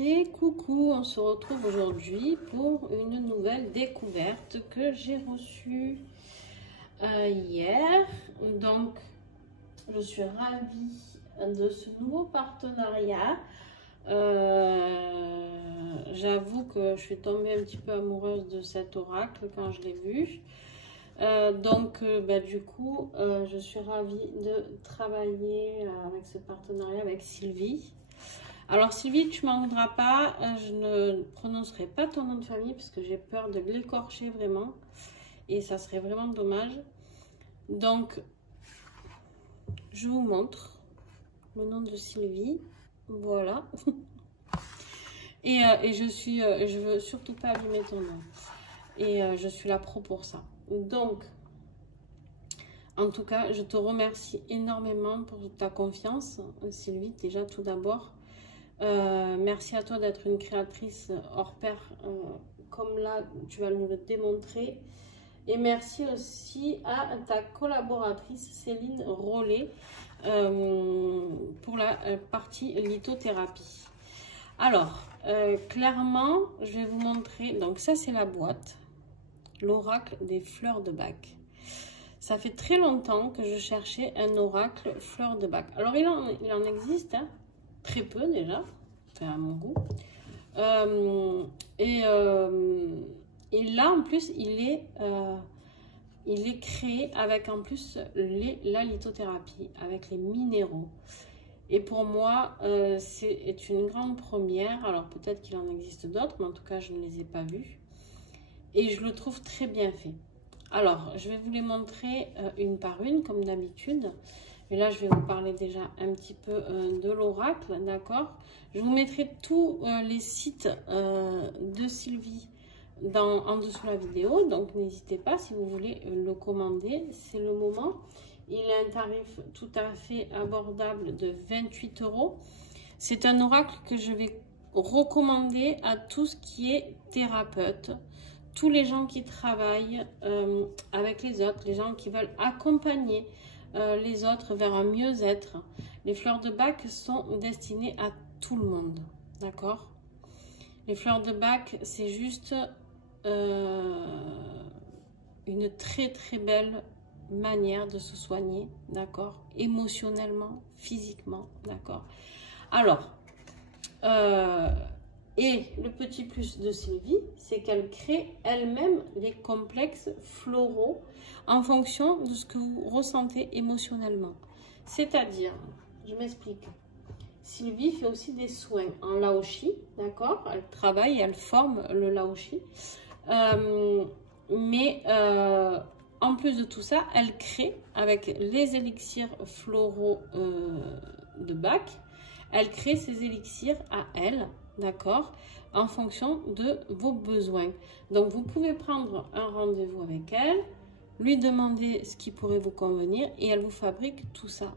Et coucou, on se retrouve aujourd'hui pour une nouvelle découverte que j'ai reçue hier. Donc, je suis ravie de ce nouveau partenariat. J'avoue que je suis tombée un petit peu amoureuse de cet oracle quand je l'ai vu. Du coup, je suis ravie de travailler avec ce partenariat avec Sylvie. Alors Sylvie, tu m'en voudras pas, je ne prononcerai pas ton nom de famille parce que j'ai peur de l'écorcher vraiment et ça serait vraiment dommage. Donc, je vous montre le nom de Sylvie, voilà. Je veux surtout pas abîmer ton nom et je suis là pro pour ça. Donc, en tout cas, je te remercie énormément pour ta confiance, Sylvie, déjà tout d'abord. Merci à toi d'être une créatrice hors pair, comme là tu vas nous le démontrer. Et merci aussi à ta collaboratrice Céline Rollet pour la partie lithothérapie. Alors, clairement, je vais vous montrer. Donc ça, c'est la boîte, l'oracle des fleurs de bac. Ça fait très longtemps que je cherchais un oracle fleurs de bac. Alors, il en existe, hein. Très peu déjà, enfin à mon goût. Et là, en plus, il est créé avec en plus la lithothérapie, avec les minéraux. Et pour moi, c'est une grande première. Alors peut-être qu'il en existe d'autres, mais en tout cas, je ne les ai pas vus. Et je le trouve très bien fait. Alors, je vais vous les montrer une par une, comme d'habitude. Mais là, je vais vous parler déjà un petit peu de l'oracle, d'accord? Je vous mettrai tous les sites de Sylvie en dessous de la vidéo. Donc, n'hésitez pas si vous voulez le commander. C'est le moment. Il a un tarif tout à fait abordable de 28 €. C'est un oracle que je vais recommander à tout ce qui est thérapeute. Tous les gens qui travaillent avec les autres, les gens qui veulent accompagner les autres vers un mieux-être. Les fleurs de bac sont destinées à tout le monde, d'accord? Les fleurs de bac, c'est juste une très très belle manière de se soigner, d'accord? Émotionnellement, physiquement, d'accord? Alors, et le petit plus de Sylvie, c'est qu'elle crée elle-même les complexes floraux en fonction de ce que vous ressentez émotionnellement. C'est-à-dire, je m'explique, Sylvie fait aussi des soins en laoshi, d'accord? Elle travaille et elle forme le laoshi. En plus de tout ça, elle crée avec les élixirs floraux de Bach, elle crée ses élixirs à elle, d'accord, en fonction de vos besoins. Donc, vous pouvez prendre un rendez-vous avec elle, lui demander ce qui pourrait vous convenir et elle vous fabrique tout ça.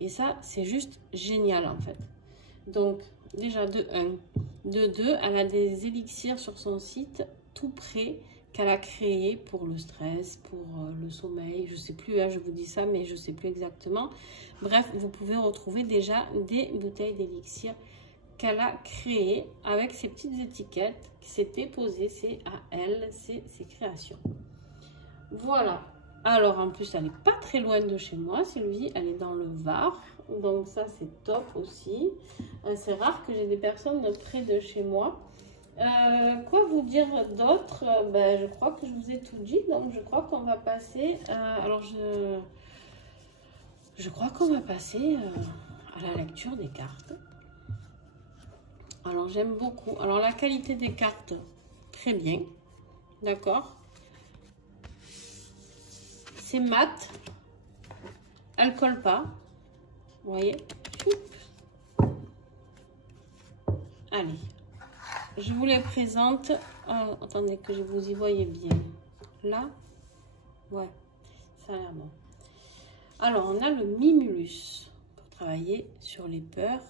Et ça, c'est juste génial en fait. Donc, déjà de 1. De 2, elle a des élixirs sur son site tout prêts qu'elle a créé pour le stress, pour le sommeil. Je sais plus, hein, je vous dis ça, mais je sais plus exactement. Bref, vous pouvez retrouver déjà des bouteilles d'élixir qu'elle a créées avec ses petites étiquettes qui s'étaient posées. C'est à elle, c'est ses créations. Voilà. Alors, en plus, elle n'est pas très loin de chez moi, Sylvie. Elle est dans le Var. Donc, ça, c'est top aussi. C'est rare que j'ai des personnes près de chez moi. Quoi vous dire d'autre? Je crois que je vous ai tout dit. Donc, je crois qu'on va passer... je crois qu'on va passer à la lecture des cartes. Alors, j'aime beaucoup. Alors, la qualité des cartes, très bien. D'accord? C'est mat. Elle colle pas. Vous voyez? Allez. Je vous les présente. Attendez que je vous y voyais bien. Là? Ouais. Ça a l'air bon. Alors, on a le Mimulus pour travailler sur les peurs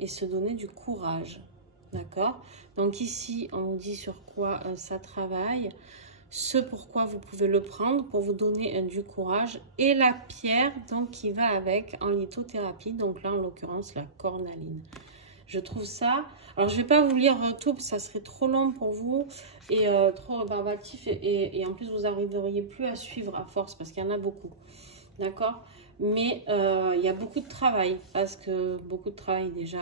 et se donner du courage. D'accord? Donc ici, on vous dit sur quoi ça travaille. Ce pourquoi vous pouvez le prendre pour vous donner du courage. Et la pierre donc qui va avec en lithothérapie. Donc là, en l'occurrence, la cornaline. Je trouve ça... Alors, je ne vais pas vous lire tout, parce que ça serait trop long pour vous et trop rébarbatif. Et en plus, vous n'arriveriez plus à suivre à force, parce qu'il y en a beaucoup. D'accord? Mais il y a beaucoup de travail, parce que beaucoup de travail déjà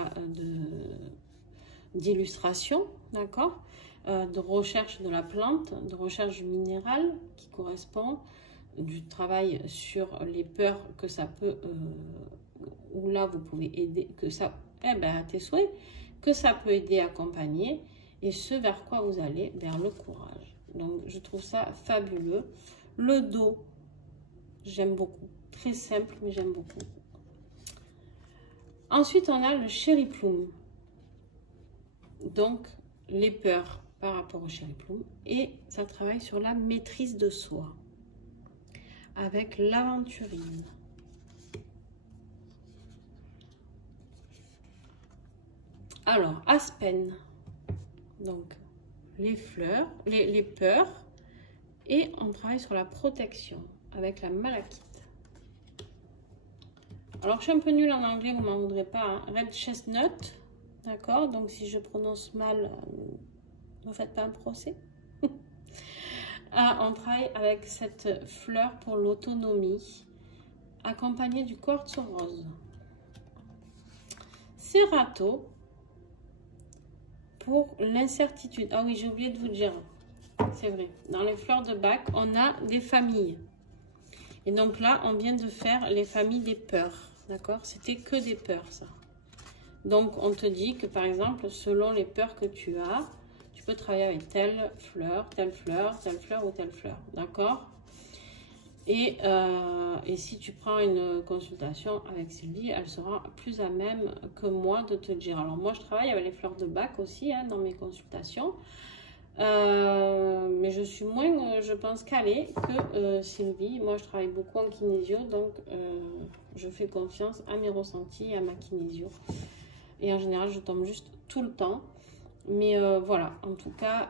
d'illustration, d'accord? De recherche de la plante, de recherche du minéral qui correspond, du travail sur les peurs que ça peut, où là vous pouvez aider, que ça, à tes souhaits, que ça peut aider à accompagner, et ce vers quoi vous allez, vers le courage. Donc je trouve ça fabuleux. Le dos, j'aime beaucoup. Très simple, mais j'aime beaucoup. Ensuite, on a le Cherry Plum. Donc, les peurs par rapport au Cherry Plum. Et ça travaille sur la maîtrise de soi. Avec l'aventurine. Alors, Aspen. Donc, les fleurs, les peurs. Et on travaille sur la protection avec la malachite. Alors, je suis un peu nulle en anglais, vous m'en voudrez pas. Hein. Red Chestnut, d'accord? Donc, si je prononce mal, ne faites pas un procès. On travaille avec cette fleur pour l'autonomie, accompagnée du quartz rose. Cerato, pour l'incertitude. Ah oui, j'ai oublié de vous dire. C'est vrai. Dans les fleurs de Bach, on a des familles. Et donc là, on vient de faire les familles des peurs, d'accord? C'était que des peurs, ça. Donc, on te dit que, par exemple, selon les peurs que tu as, tu peux travailler avec telle fleur, telle fleur, telle fleur ou telle fleur, d'accord? Et si tu prends une consultation avec Sylvie, elle sera plus à même que moi de te dire. Alors, moi, je travaille avec les fleurs de Bach aussi, hein, dans mes consultations. Mais je suis moins, je pense, calée que Sylvie. Moi, je travaille beaucoup en kinésio, donc je fais confiance à mes ressentis, à ma kinésio. Et en général, je tombe juste tout le temps. Mais voilà, en tout cas,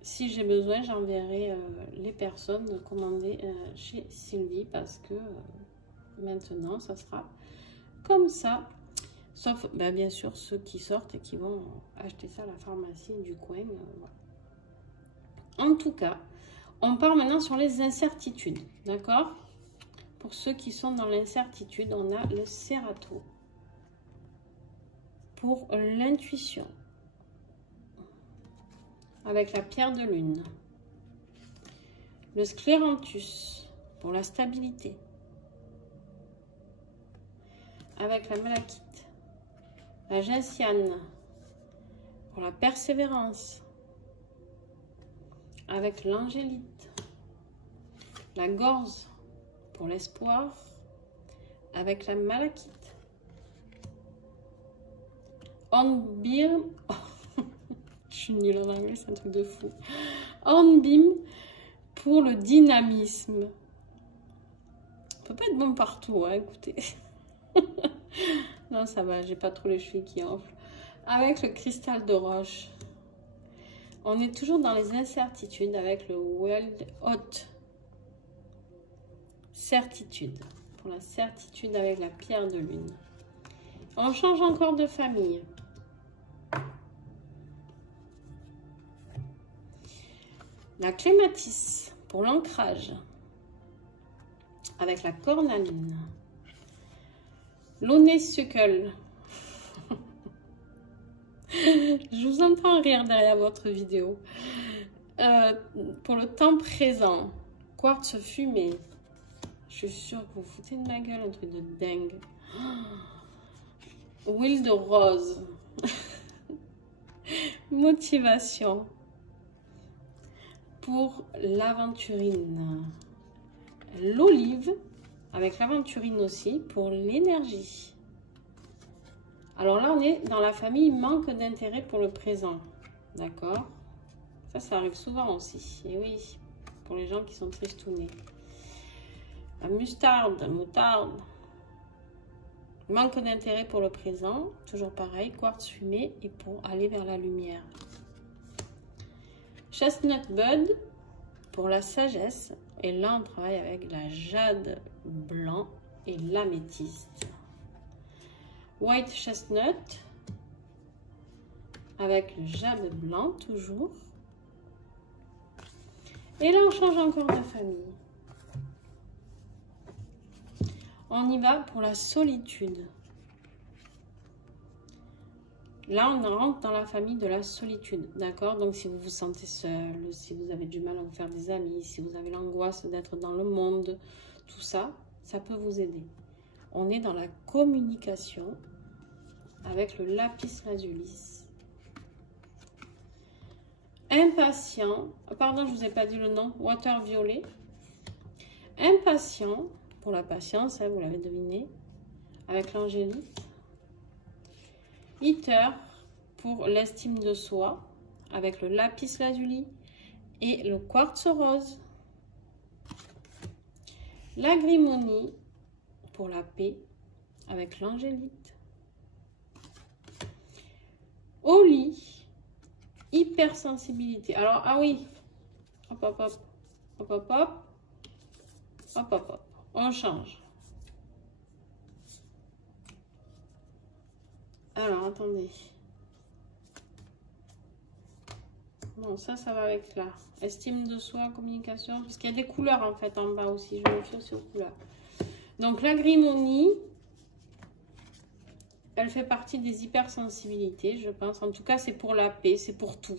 si j'ai besoin, j'enverrai les personnes commandées chez Sylvie parce que maintenant, ça sera comme ça. Sauf, bien sûr, ceux qui sortent et qui vont acheter ça à la pharmacie du coin. Voilà. En tout cas, on part maintenant sur les incertitudes. D'accord? Pour ceux qui sont dans l'incertitude, on a le Cerato. Pour l'intuition. Avec la pierre de lune. Le Scléranthus. Pour la stabilité. Avec la malachite. La gentiane pour la persévérance, avec l'angélite, la gorze pour l'espoir, avec la malachite, hornbeam, je suis nulle en anglais, c'est un truc de fou, hornbeam pour le dynamisme. On peut pas être bon partout, hein, écoutez. Non, ça va, j'ai pas trop les cheveux qui enflent. Avec le cristal de roche. On est toujours dans les incertitudes avec le Wild Hot. Certitude. Pour la certitude avec la pierre de lune. On change encore de famille. La clématisse. Pour l'ancrage. Avec la cornaline. L'honeysuckle. Je vous entends rire derrière votre vidéo. Pour le temps présent, quartz fumé. Je suis sûre que vous vous foutez de ma gueule, un truc de dingue. Huile de rose. Motivation. Pour l'aventurine. L'olive. Avec l'aventurine aussi, pour l'énergie. Alors là, on est dans la famille manque d'intérêt pour le présent. D'accord? Ça arrive souvent aussi. Et oui, pour les gens qui sont tristounés. La moutarde. Manque d'intérêt pour le présent. Toujours pareil, quartz fumé et pour aller vers la lumière. Chestnut bud pour la sagesse. Et là, on travaille avec la jade blanc et l'améthyste. White Chestnut avec le jade blanc toujours. Et là, on change encore de famille. On y va pour la solitude. Là, on rentre dans la famille de la solitude, d'accord? Donc, si vous vous sentez seul, si vous avez du mal à vous faire des amis, si vous avez l'angoisse d'être dans le monde, tout ça, ça peut vous aider. On est dans la communication avec le lapis lazuli. Impatient, pardon, je ne vous ai pas dit le nom, water violet. Impatient, pour la patience, hein, vous l'avez deviné, avec l'angélite. Heater pour l'estime de soi avec le lapis lazuli et le quartz rose. L'agrimony pour la paix avec l'angélite. Oli, hypersensibilité. Alors, ah oui, hop, hop, hop, hop, hop, hop, hop, hop, hop, on change. Alors, attendez. Bon, ça va avec là. Estime de soi, communication. Parce qu'il y a des couleurs, en fait, en bas aussi. Je me fie aussi aux couleurs. Donc, l'agrimony, elle fait partie des hypersensibilités, je pense. En tout cas, c'est pour la paix, c'est pour tout.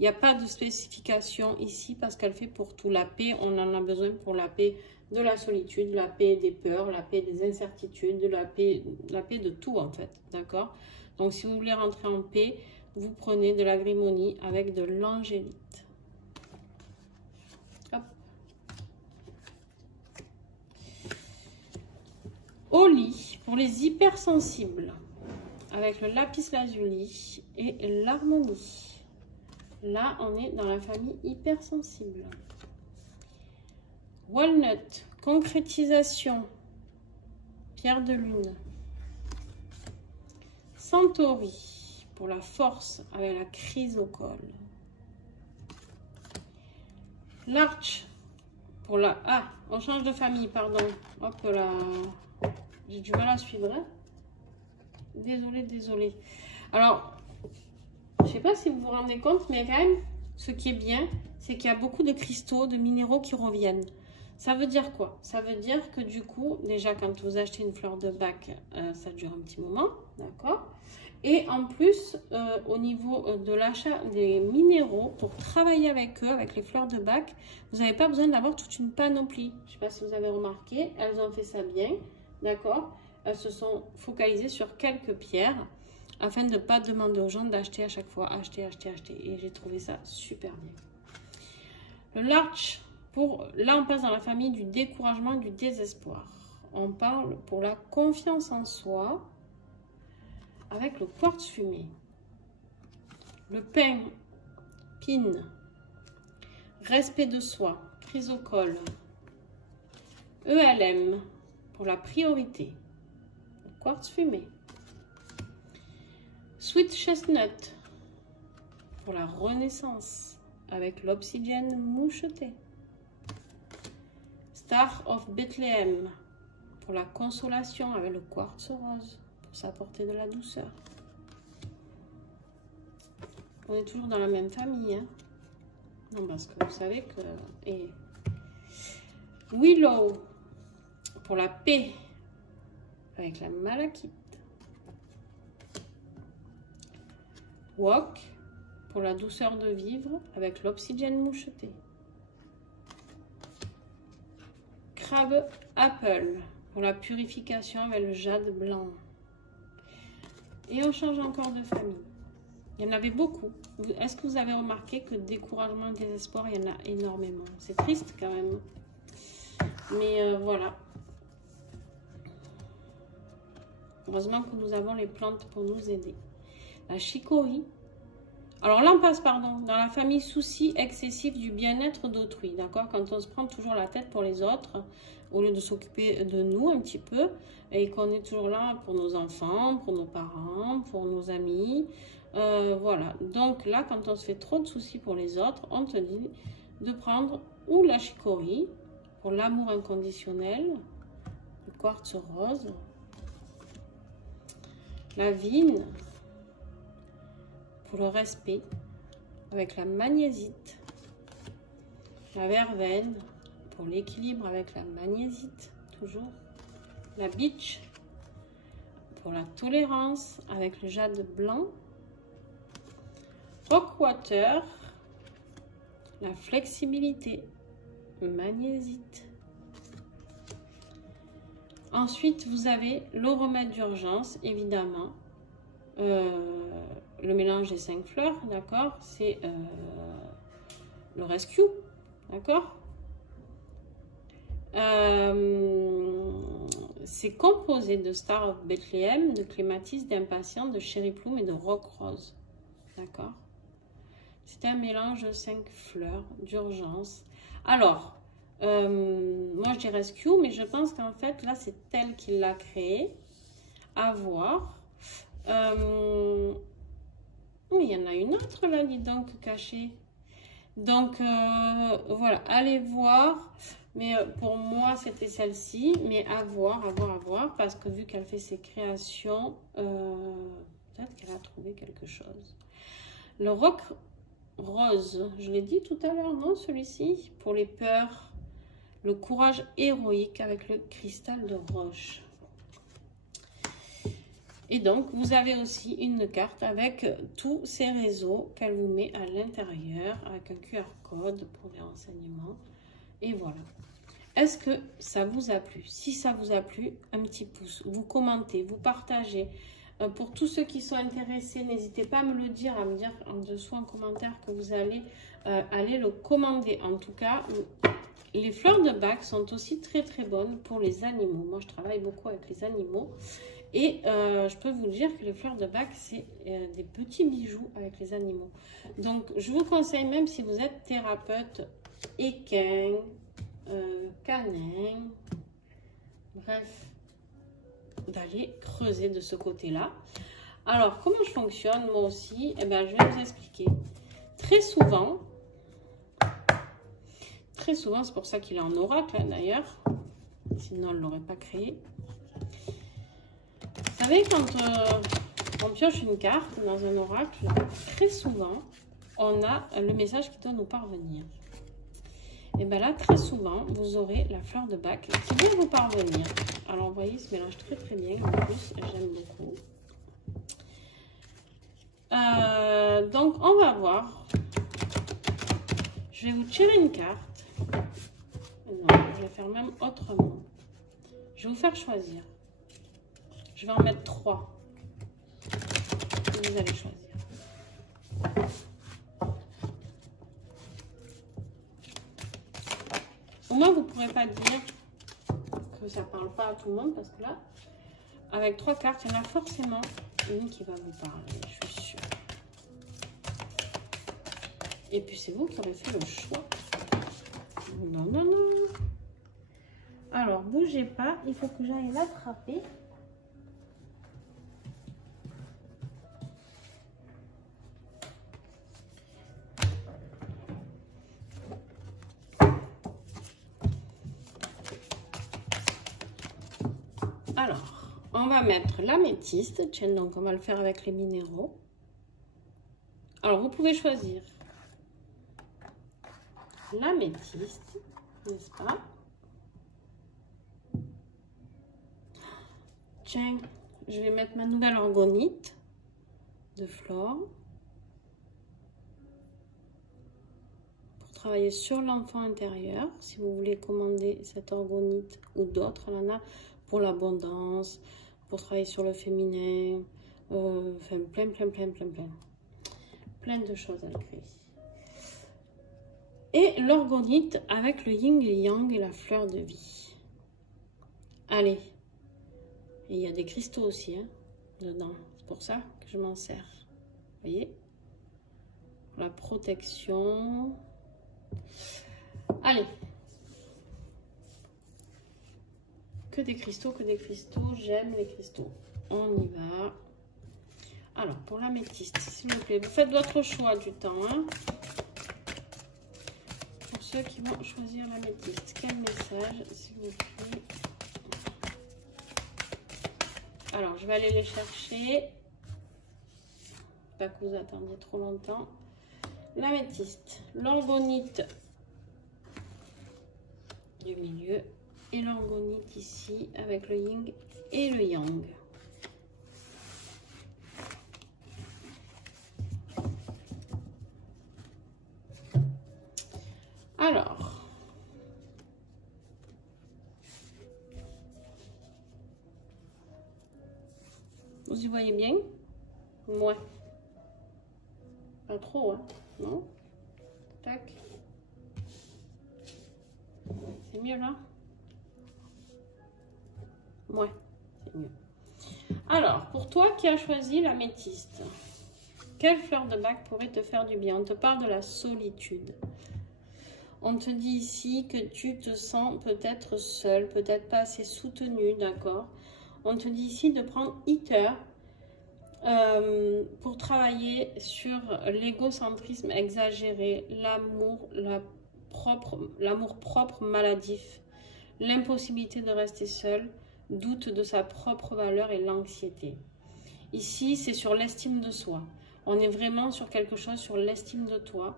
Il n'y a pas de spécification ici parce qu'elle fait pour tout. La paix, on en a besoin pour la paix de la solitude, la paix des peurs, la paix des incertitudes, la paix de tout en fait, d'accord? Donc si vous voulez rentrer en paix, vous prenez de l'agrimony avec de l'angélite. Hop. Oli pour les hypersensibles avec le lapis lazuli et l'harmonie. Là, on est dans la famille hypersensible. Walnut, concrétisation, pierre de lune. Centauri, pour la force, avec la chrysocole. Larch, pour la... Ah, on change de famille, pardon. Hop là. J'ai du mal à suivre. Hein. Désolée. Alors, je ne sais pas si vous vous rendez compte, mais quand même, ce qui est bien, c'est qu'il y a beaucoup de cristaux, de minéraux qui reviennent. Ça veut dire quoi? Ça veut dire que du coup, déjà quand vous achetez une fleur de bac, ça dure un petit moment, d'accord? Et en plus, au niveau de l'achat des minéraux, pour travailler avec eux, avec les fleurs de bac, vous n'avez pas besoin d'avoir toute une panoplie. Je ne sais pas si vous avez remarqué, elles ont fait ça bien, d'accord? Elles se sont focalisées sur quelques pierres, afin de ne pas demander aux gens d'acheter à chaque fois, acheter. Et j'ai trouvé ça super bien. Le larch, là on passe dans la famille du découragement, du désespoir. On parle pour la confiance en soi, avec le quartz fumé. Le pin, respect de soi, chrysocole. ELM, pour la priorité, le quartz fumé. Sweet Chestnut pour la renaissance avec l'obsidienne mouchetée. Star of Bethlehem pour la consolation avec le quartz rose pour s'apporter de la douceur. On est toujours dans la même famille. Hein? Non, parce que vous savez que... Et Willow pour la paix avec la malachite. Wok pour la douceur de vivre avec l'obsidienne mouchetée. Crabe Apple pour la purification avec le jade blanc. Et on change encore de famille. Il y en avait beaucoup. Est-ce que vous avez remarqué que découragement et désespoir, il y en a énormément? C'est triste quand même. Mais voilà. Heureusement que nous avons les plantes pour nous aider. La chicorée. Alors là, on passe, pardon, dans la famille souci excessif du bien-être d'autrui, d'accord? Quand on se prend toujours la tête pour les autres, au lieu de s'occuper de nous un petit peu, et qu'on est toujours là pour nos enfants, pour nos parents, pour nos amis, voilà. Donc là, quand on se fait trop de soucis pour les autres, on te dit de prendre ou la chicorée, pour l'amour inconditionnel, le quartz rose, la vigne pour le respect, avec la magnésite, la verveine pour l'équilibre avec la magnésite, toujours, la beach pour la tolérance avec le jade blanc, Rockwater, la flexibilité, magnésite. Ensuite, vous avez le remède d'urgence, évidemment. Le mélange des 5 fleurs, d'accord? C'est le Rescue, d'accord? C'est composé de Star of Bethlehem, de clématisse, d'impatience, de cherry plum et de rock rose, d'accord? C'est un mélange de 5 fleurs d'urgence. Alors, moi je dis Rescue, mais je pense qu'en fait, là, c'est elle qui l'a créé. À voir. Il y en a une autre là, dis donc, cachée. Donc, voilà, allez voir. Mais pour moi, c'était celle-ci. Mais à voir, parce que vu qu'elle fait ses créations, peut-être qu'elle a trouvé quelque chose. Le rock rose, je l'ai dit tout à l'heure, non, celui-ci, pour les peurs, le courage héroïque avec le cristal de roche. Et donc, vous avez aussi une carte avec tous ces réseaux qu'elle vous met à l'intérieur, avec un QR code pour les renseignements. Et voilà. Est-ce que ça vous a plu? Si ça vous a plu, un petit pouce. Vous commentez, vous partagez. Pour tous ceux qui sont intéressés, n'hésitez pas à me le dire, à me dire en dessous en commentaire que vous allez aller le commander. En tout cas, les fleurs de bac sont aussi très très bonnes pour les animaux. Moi, je travaille beaucoup avec les animaux. Et je peux vous dire que les fleurs de bac, c'est des petits bijoux avec les animaux. Donc, je vous conseille, même si vous êtes thérapeute, équin, canin, bref, d'aller creuser de ce côté-là. Alors, comment je fonctionne, moi aussi? Eh bien, je vais vous expliquer. Très souvent, c'est pour ça qu'il est en oracle, hein, d'ailleurs. Sinon, elle ne l'aurait pas créé. Vous savez, quand on pioche une carte dans un oracle, très souvent, on a le message qui doit nous parvenir. Et bien là, très souvent, vous aurez la fleur de bac qui vient vous parvenir. Alors, vous voyez, il se mélange très très bien. En plus, j'aime beaucoup. Donc, on va voir. Je vais vous tirer une carte. Non, je vais faire même autrement. Je vais vous faire choisir. Je vais en mettre 3. Et vous allez choisir. Au moins, vous ne pourrez pas dire que ça ne parle pas à tout le monde, parce que là, avec 3 cartes, il y en a forcément une qui va vous parler, je suis sûre. Et puis, c'est vous qui aurez fait le choix. Non, non, non. Alors, bougez pas, il faut que j'aille l'attraper. Alors, on va mettre l'améthyste. Tiens, donc on va le faire avec les minéraux. Alors, vous pouvez choisir l'améthyste, n'est-ce pas? Tiens, je vais mettre ma nouvelle orgonite de Flore pour travailler sur l'enfant intérieur. Si vous voulez commander cette orgonite ou d'autres, elle en a pour l'abondance, pour travailler sur le féminin, enfin plein de choses à créer. Et l'orgonite avec le yin et yang et la fleur de vie. Allez. Et il y a des cristaux aussi, hein, dedans. C'est pour ça que je m'en sers. Vous voyez? Pour la protection. Allez. Que des cristaux, que des cristaux. J'aime les cristaux. On y va. Alors, pour l'améthyste, s'il vous plaît, vous faites votre choix du temps, hein. Pour ceux qui vont choisir l'améthyste, quel message, s'il vous plaît? Alors, je vais aller les chercher. Pas que vous attendiez trop longtemps. L'améthyste, l'orgonite du milieu et l'orgonite ici avec le yin et le yang. Alors, vous y voyez bien? Ouais. Pas trop, hein? Non? Tac. C'est mieux là? Ouais, c'est mieux. Alors, pour toi qui as choisi l'améthyste, quelle fleur de bac pourrait te faire du bien? On te parle de la solitude. On te dit ici que tu te sens peut-être seul, peut-être pas assez soutenu, d'accord? On te dit ici de prendre Ether pour travailler sur l'égocentrisme exagéré, l'amour propre maladif, l'impossibilité de rester seul, doute de sa propre valeur et l'anxiété. Ici, c'est sur l'estime de soi. On est vraiment sur quelque chose, sur l'estime de toi,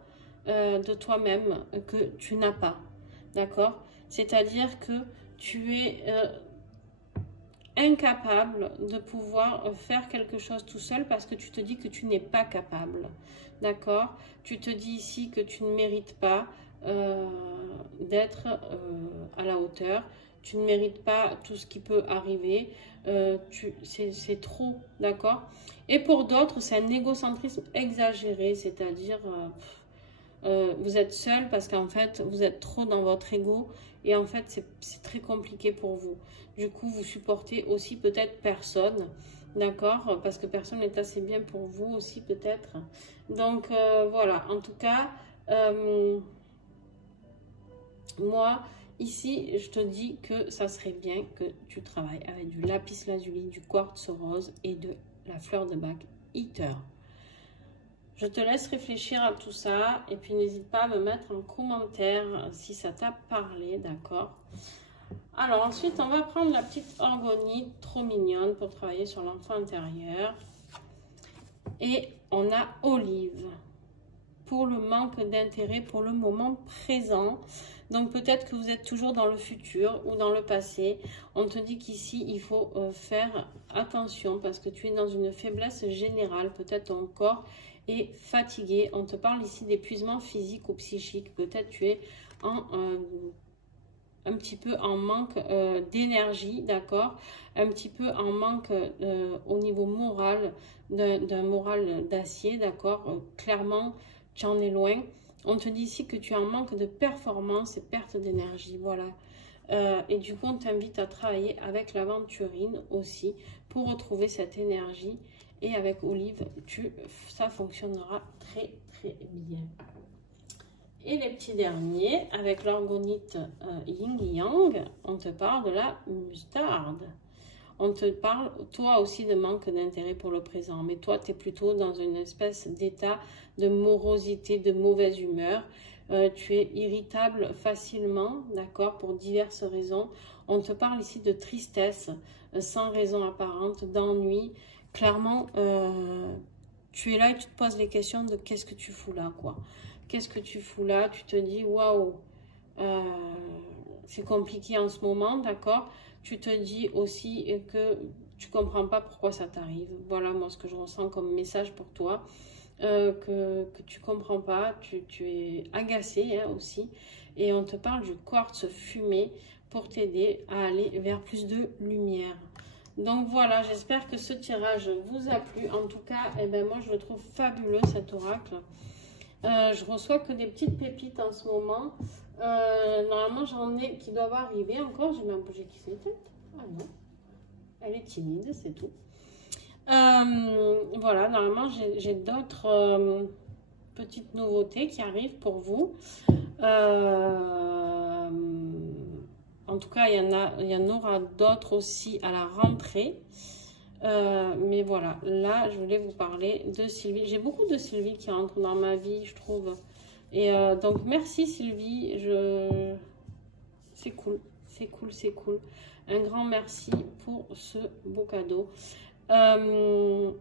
de toi-même, que tu n'as pas. D'accord? C'est-à-dire que tu es incapable de pouvoir faire quelque chose tout seul parce que tu te dis que tu n'es pas capable. D'accord? Tu te dis ici que tu ne mérites pas d'être à la hauteur. Tu ne mérites pas tout ce qui peut arriver. C'est trop, d'accord? Et pour d'autres, c'est un égocentrisme exagéré, c'est-à-dire vous êtes seul parce qu'en fait, vous êtes trop dans votre ego et en fait, c'est très compliqué pour vous. Du coup, vous supportez aussi peut-être personne, d'accord? Parce que personne n'est assez bien pour vous aussi peut-être. Donc, voilà, en tout cas, moi, ici, je te dis que ça serait bien que tu travailles avec du lapis lazuli, du quartz rose et de la fleur de bac Ether. Je te laisse réfléchir à tout ça et puis n'hésite pas à me mettre en commentaire si ça t'a parlé, d'accord? Alors ensuite, on va prendre la petite orgonite, trop mignonne pour travailler sur l'enfant intérieur. Et on a olive pour le manque d'intérêt pour le moment présent. Donc peut-être que vous êtes toujours dans le futur ou dans le passé. On te dit qu'ici, il faut faire attention parce que tu es dans une faiblesse générale. Peut-être ton corps est fatigué. On te parle ici d'épuisement physique ou psychique. Peut-être tu es un petit peu en manque d'énergie, d'accord? Un petit peu en manque au niveau moral, d'un moral d'acier, d'accord? Clairement, tu en es loin. On te dit ici que tu es en manque de performance et perte d'énergie, voilà. Et du coup, on t'invite à travailler avec l'aventurine aussi pour retrouver cette énergie. Et avec Olive, ça fonctionnera très, très bien. Et les petits derniers, avec l'orgonite Yin Yang, on te parle de la mustarde. On te parle, toi aussi, de manque d'intérêt pour le présent. Mais toi, tu es plutôt dans une espèce d'état de morosité, de mauvaise humeur. Tu es irritable facilement, d'accord, pour diverses raisons. On te parle ici de tristesse, sans raison apparente, d'ennui. Clairement, tu es là et tu te poses les questions de qu'est-ce que tu fous là, quoi. Qu'est-ce que tu fous là? Tu te dis, waouh, c'est compliqué en ce moment, d'accord? Tu te dis aussi que tu ne comprends pas pourquoi ça t'arrive. Voilà, moi, ce que je ressens comme message pour toi. Que tu ne comprends pas, tu es agacé hein, aussi. Et on te parle du quartz fumé pour t'aider à aller vers plus de lumière. Donc voilà, j'espère que ce tirage vous a plu. En tout cas, eh ben, moi, je le trouve fabuleux, cet oracle. Je reçois que des petites pépites en ce moment. Normalement, j'en ai qui doivent arriver encore. J'ai même bougé qui c'est tête. Ah non, elle est timide, c'est tout. Voilà, normalement, j'ai d'autres petites nouveautés qui arrivent pour vous. En tout cas, il y en aura d'autres aussi à la rentrée. Mais voilà, là, je voulais vous parler de Sylvie. J'ai beaucoup de Sylvie qui rentrent dans ma vie, je trouve. Et donc, merci Sylvie. C'est cool, c'est cool, c'est cool. Un grand merci pour ce beau cadeau.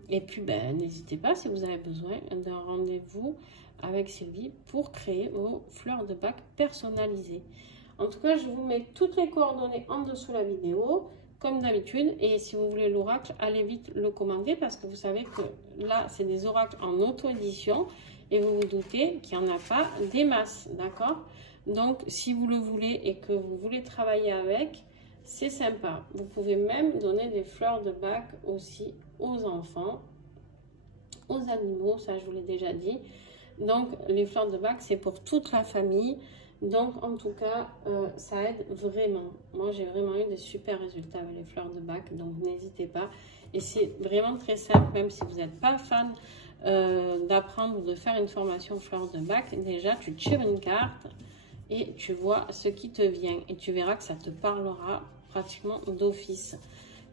Et puis, ben, n'hésitez pas si vous avez besoin d'un rendez-vous avec Sylvie pour créer vos fleurs de bac personnalisées. En tout cas, je vous mets toutes les coordonnées en dessous de la vidéo, comme d'habitude. Et si vous voulez l'oracle, allez vite le commander parce que vous savez que là, c'est des oracles en auto-édition. Et vous vous doutez qu'il n'y en a pas des masses, d'accord? Donc, si vous le voulez et que vous voulez travailler avec, c'est sympa. Vous pouvez même donner des fleurs de bac aussi aux enfants, aux animaux, ça je vous l'ai déjà dit. Donc, les fleurs de bac, c'est pour toute la famille. Donc, en tout cas, ça aide vraiment. Moi, j'ai vraiment eu des super résultats avec les fleurs de bac. Donc, n'hésitez pas. Et c'est vraiment très simple, même si vous n'êtes pas fan d'apprendre ou de faire une formation fleurs de bac. Déjà, tu tires une carte et tu vois ce qui te vient. Et tu verras que ça te parlera pratiquement d'office.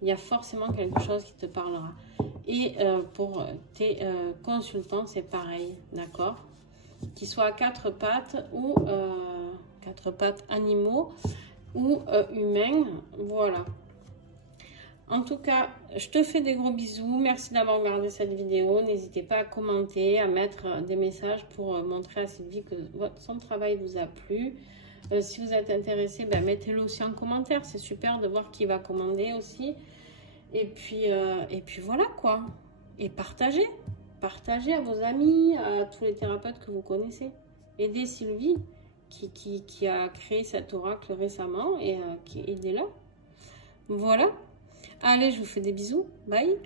Il y a forcément quelque chose qui te parlera. Et pour tes consultants, c'est pareil, d'accord? Qu'ils soient à quatre pattes ou quatre pattes animaux ou humains, voilà. En tout cas, je te fais des gros bisous. Merci d'avoir regardé cette vidéo. N'hésitez pas à commenter, à mettre des messages pour montrer à Sylvie que son travail vous a plu. Si vous êtes intéressé, ben, mettez-le aussi en commentaire. C'est super de voir qui va commander aussi. Et puis voilà quoi. Et partagez. Partagez à vos amis, à tous les thérapeutes que vous connaissez. Aidez Sylvie qui a créé cet oracle récemment et aidez-la. Voilà. Allez, je vous fais des bisous. Bye.